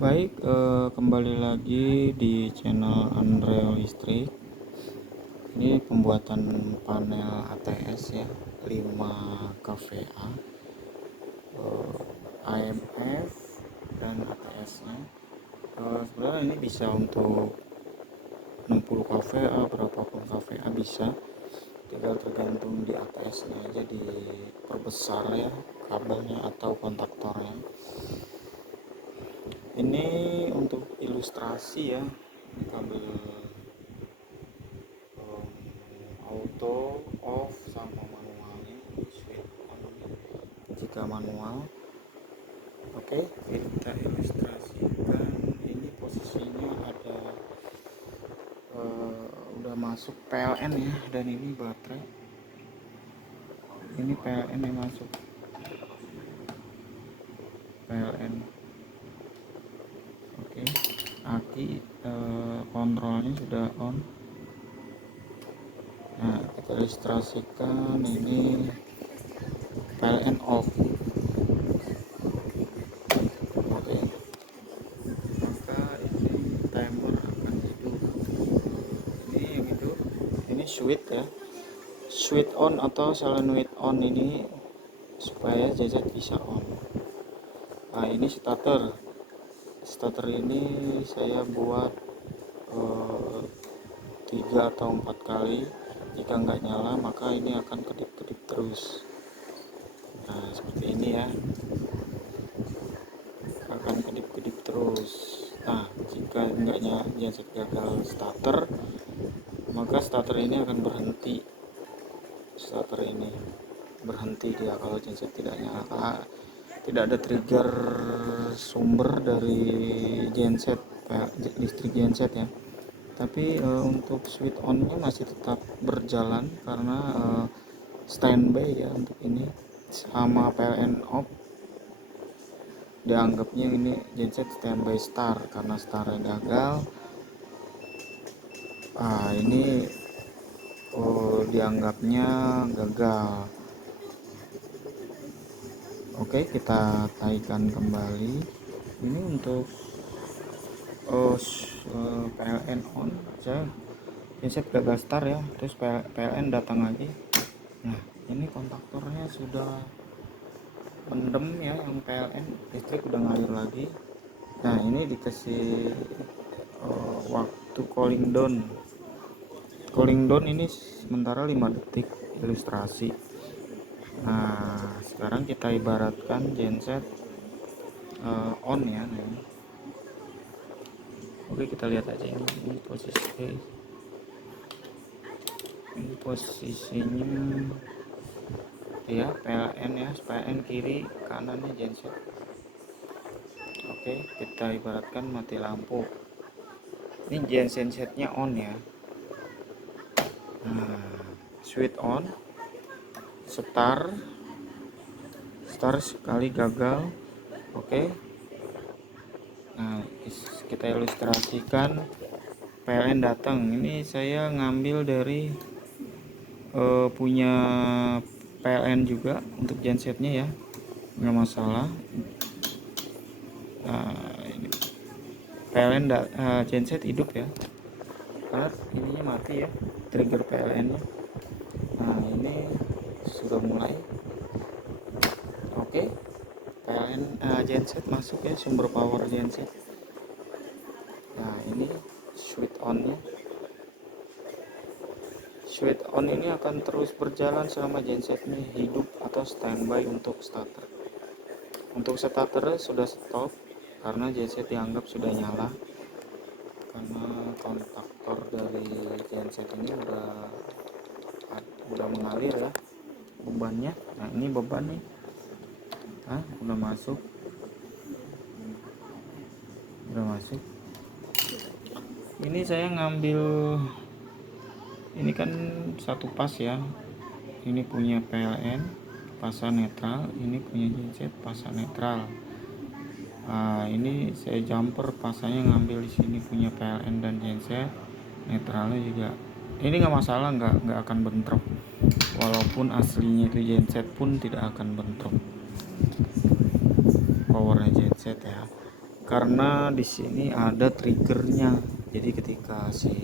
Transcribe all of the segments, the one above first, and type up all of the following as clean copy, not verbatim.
Baik, kembali lagi di channel Andre Listrik. Ini pembuatan panel ATS ya, 5 kVA, AMF dan ATS-nya. Sebenarnya ini bisa untuk 60 kVA, berapapun kVA bisa. Tinggal tergantung di ATS-nya aja diperbesar ya kabelnya atau kontaktornya. Ini untuk ilustrasi ya, ini kabel auto, off, sama manualnya, switch on jika manual. Oke, kita ilustrasikan. Ini posisinya ada udah masuk PLN ya, dan ini baterai. Ini PLN yang masuk, PLN. Oke, aki kontrolnya sudah on. Nah, kita ilustrasikan ini PLN off. Oke, maka ini timer akan hidup. Ini yang hidup, ini switch ya, switch on atau solenoid on, ini supaya JZ bisa on. Nah, ini starter. Starter ini saya buat 3 atau 4 kali. Jika nggak nyala maka ini akan kedip-kedip terus. Nah, seperti ini ya, akan kedip-kedip terus. Nah, jika nggak nyala, genset gagal starter, maka starter ini akan berhenti. Starter ini berhenti dia kalau genset tidak nyala. Tidak ada trigger sumber dari genset, listrik genset ya. Tapi untuk switch on nya masih tetap berjalan karena standby ya untuk ini. Sama PLN off, dianggapnya ini genset standby star karena starnya gagal. Ini dianggapnya gagal. Oke, kita taikan kembali. Ini untuk PLN on, saya genset gagal start ya, terus PLN datang lagi. Nah, ini kontaktornya sudah mendem ya, yang PLN listrik udah ngalir lagi. Nah, ini dikasih waktu cooling down ini sementara 5 detik ilustrasi. Nah, sekarang kita ibaratkan genset on ya. Nah, oke, kita lihat aja ini posisinya ya, PLN ya, PLN kiri, kanannya genset. Oke, kita ibaratkan mati lampu. Ini gensetnya on ya. Nah, switch on, start sekali gagal. Oke. Nah, kita ilustrasikan PLN datang. Ini saya ngambil dari punya PLN juga untuk gensetnya ya, nggak masalah. Ini PLN genset hidup ya, karena ininya mati ya, trigger PLN nya. Nah, ini sudah mulai. Oke, PLN genset masuk ya, sumber power genset. Nah, ini switch on nya. Switch on ini akan terus berjalan selama gensetnya hidup atau standby untuk starter. Untuk starter sudah stop karena genset dianggap sudah nyala, karena kontaktor dari genset ini udah mengalir ya bebannya. Nah, ini beban nih, udah masuk. Ini saya ngambil, ini kan satu pas ya, ini punya PLN pasang netral, ini punya genset pasang netral. Nah, ini saya jumper pasangnya ngambil di sini punya PLN dan genset, netralnya juga. Ini nggak masalah, nggak akan bentrok, walaupun aslinya itu genset pun tidak akan bentrok powernya genset ya, karena di sini ada triggernya. Jadi ketika si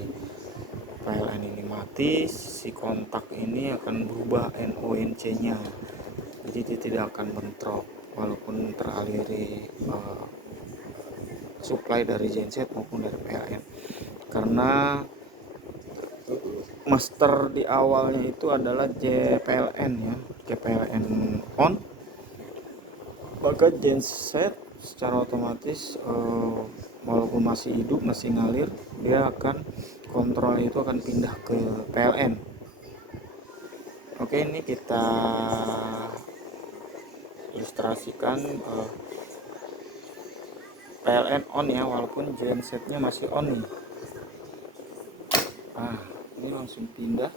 PLN ini mati, si kontak ini akan berubah NONC nya, jadi dia tidak akan bentrok walaupun teraliri supply dari genset maupun dari PLN, karena master di awalnya itu adalah JPLN ya, JPLN on, maka genset secara otomatis walaupun masih hidup, masih ngalir, dia akan kontrol itu akan pindah ke PLN. Oke, ini kita ilustrasikan PLN on ya, walaupun gensetnya masih on nih. Ini langsung pindah,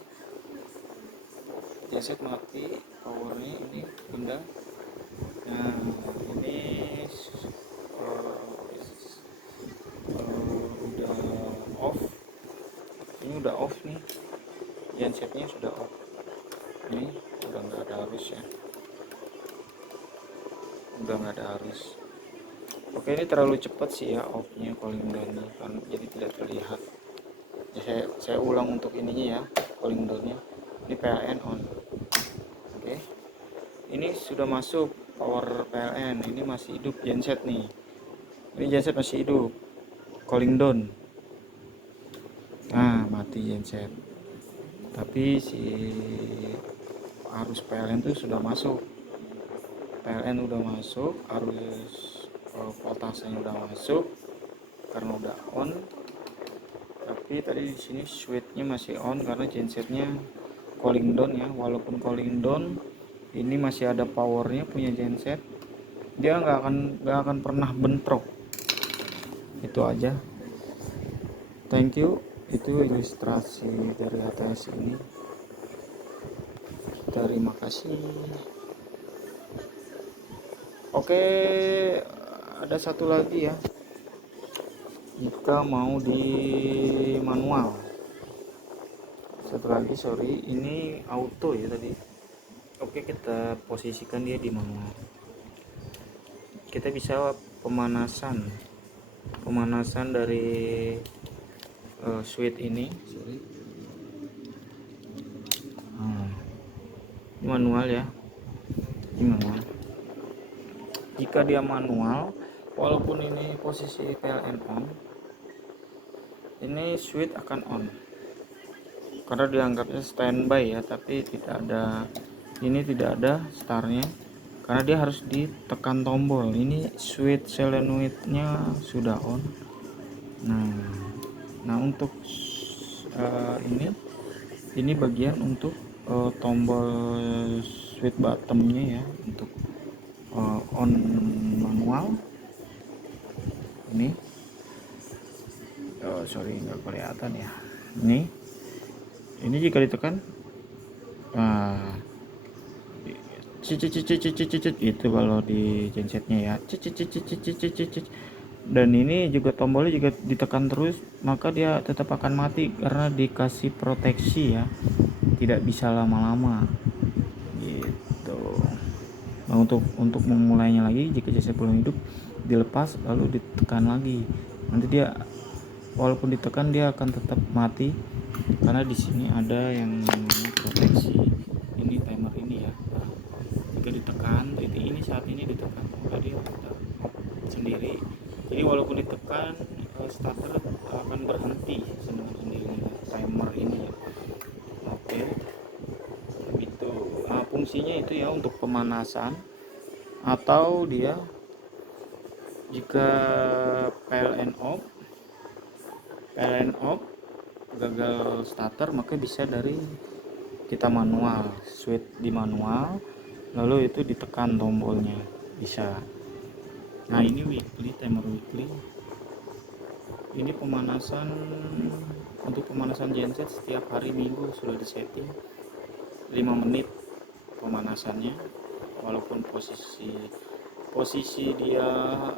genset mati, powernya ini pindah. Nah, ini udah off. Ini udah off nih, gensetnya sudah off. Ini udah nggak ada arus ya, udah nggak ada arus. Oke, ini terlalu cepat sih ya off-nya, calling down-nya kan, jadi tidak terlihat ya. Saya ulang untuk ininya ya, calling down-nya. Ini PLN on. Oke, ini sudah masuk power PLN, ini masih hidup genset nih, ini genset masih hidup, calling down. Nah, mati genset, tapi si arus PLN itu sudah masuk, PLN udah masuk, arus voltasenya udah masuk karena udah on. Tapi tadi di sini switchnya masih on karena gensetnya calling down ya. Walaupun calling down, ini masih ada powernya punya genset, dia nggak akan pernah bentrok. Itu aja. Thank you. Itu ilustrasi dari ATS ini. Terima kasih. Oke, ada satu lagi ya, jika mau di manual. Satu lagi, sorry, ini auto ya tadi. Oke, kita posisikan dia di manual. Kita bisa pemanasan dari switch ini, sorry. Ini manual ya, ini manual. Jika dia manual, walaupun ini posisi PLN on, ini switch akan on karena dianggapnya standby ya, tapi tidak ada, ini tidak ada startnya karena dia harus ditekan tombol. Ini switch solenoidnya sudah on. Nah untuk ini bagian untuk tombol switch bottomnya ya, untuk on manual. Ini sorry nggak kelihatan ya. Ini jika ditekan, itu kalau di gensetnya ya, dan ini juga tombolnya juga ditekan terus, maka dia tetap akan mati karena dikasih proteksi ya, tidak bisa lama-lama gitu. Nah, untuk memulainya lagi, jika genset belum hidup, dilepas lalu ditekan lagi, nanti dia walaupun ditekan dia akan tetap mati karena di sini ada yang namanya proteksi. Ini timer ini ya. Nah, jika ditekan, titik ini saat ini ditekan, maka dia tetap sendiri. Jadi walaupun ditekan, starter akan berhenti sendiri timer ini ya. Oke, itu fungsinya itu ya, untuk pemanasan, atau dia jika PLN off gagal starter, maka bisa dari kita manual, switch di manual, lalu itu ditekan tombolnya, bisa. Nah, ini weekly, timer weekly. Ini pemanasan, untuk pemanasan genset setiap hari Minggu sudah disetting 5 menit pemanasannya, walaupun posisi dia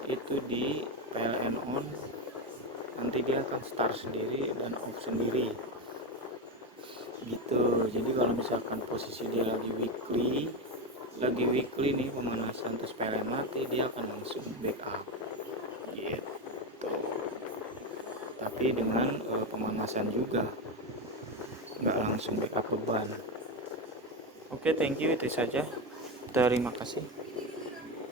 itu di PLN on, nanti dia akan start sendiri dan off sendiri gitu. Jadi kalau misalkan posisi dia lagi weekly nih pemanasan, terus PLN mati, dia akan langsung backup gitu. Tapi dengan pemanasan juga, nggak langsung backup beban. Oke, thank you, itu saja. Terima kasih.